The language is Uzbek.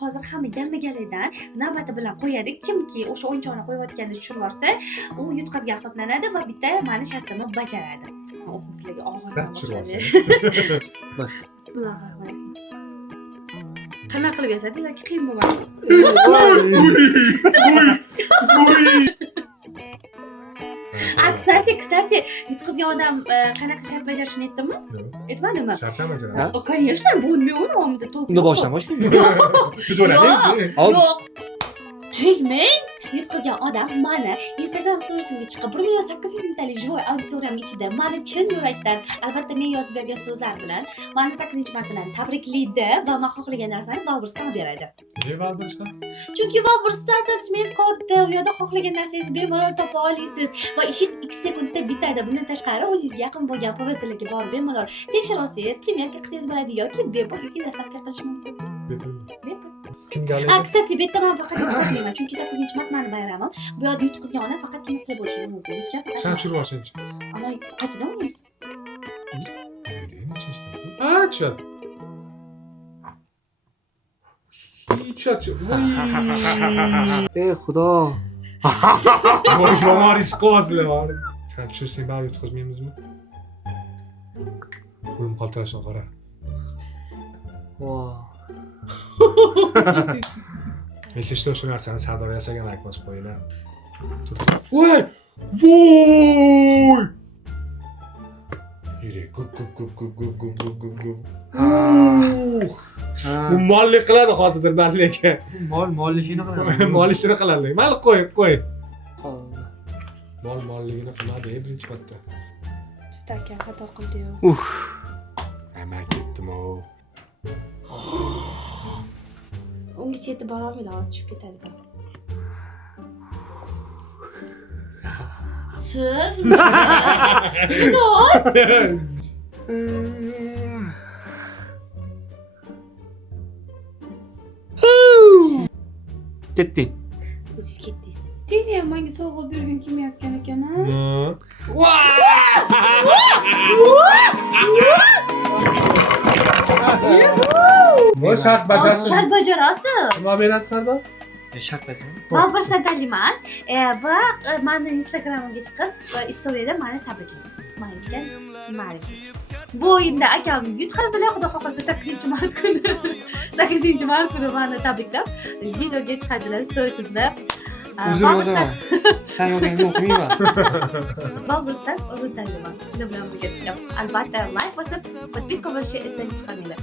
Hozir hamma galma-galidan navbati bilan qo'yadi. Kimki o'sha o'yinchoqni qo'yayotganda tushirib yuborsa, u yutqazgan hisoblanadi va bitta meni shartimni bajaradi. O'zim sizlarga og'ir Sal tushirib Bismillahirrohmanirrohim. Qanaqa qilib yasadingiz, aka qiyin bo'lmadi. Kstati, yutqazgan odam qanaqa shart bajarishini aytdimmi? Aytmadimmi? Shart ham bajaradi. Конечно, bu nima o'ylamamiz to'g'ri. Unda boshlamoq kerak. Biz o'yladingiz. Yo'q. Tegmang. Yutqazgan odam meni Instagram storiesimga chiqib 1,8 mingtalik живой auditoriyam ichida meni chin yurakdan, albatta men yozib bergan so'zlar bilan meni 8-mart bilan tabriklaydi va men xohlagan narsani Valbursdan beradi. Nega Valbursdan? Chunki Valbursda assortiment katta, u yerda xohlagan narsangizni bemalol topa olasiz va ishingiz 2 sekundda bitadi. Bundan tashqari o'zingizga yaqin bo'lgan PVZlarga borib bemalol tekshirib olsangiz, premyerka qilsangiz bo'ladi yoki bepul yoki dastavka qilish mumkin. Bepul. Bepul. Kimga oladi? Kstati, bu yerda men faqat yutqazmayman, chunki 8-mart meni bayramim. Bu yerda yutqazgan odam faqatgina sizlar bo'lishingiz mumkin. Yutgan faqat. Sen tushirib olsanchi. Ammo qaytadan olamiz. Acha. Ey xudo. Voy, romaris qozlar bor. Sen tushirsang bari yutqazmaymizmi? Qo'lim qaltirashini qara. Voy. Esishda shu narsani Sardor yasagan aytmas qo'yinglar. Voy! Voy! Yure, gup. Bu mollik qiladi hozirdir malika. Molligini qiladi. Molishini qiladi. Mayli qo'y. Qoldi. Molligini qiladi birinchi marta. Tut aka xato qildi-yu. Men ketdim-o. Ungacha yetib bora olmayman, hozir tushib ketadi. Siz? Ketdi. O'zingiz ketdingiz. Tegdi ham menga sovg'a bergin kelmayotgan ekan-a. Voy, shart bajarsin. Shart bajarasiz. Nima beradi Sardor? Shart bajarmi? Valbursdan tanlayman. Va meni Instagramimga chiqib, storiyada meni tabriklaysiz. Menga Ismail. Bu o'yinda akam yutqazdilar, xudo xohlasa 8-mart kuni. 8-mart kuni meni tabriklab, videoga chiqadilar storiesimda. O'zim yozaman. Sen yozganingni o'qimayman. Valbursdan o'zim tanlayman. Sizlar bilan birga. Albatta like bosib, podpiska bo'lishni esdan chiqarmanglar.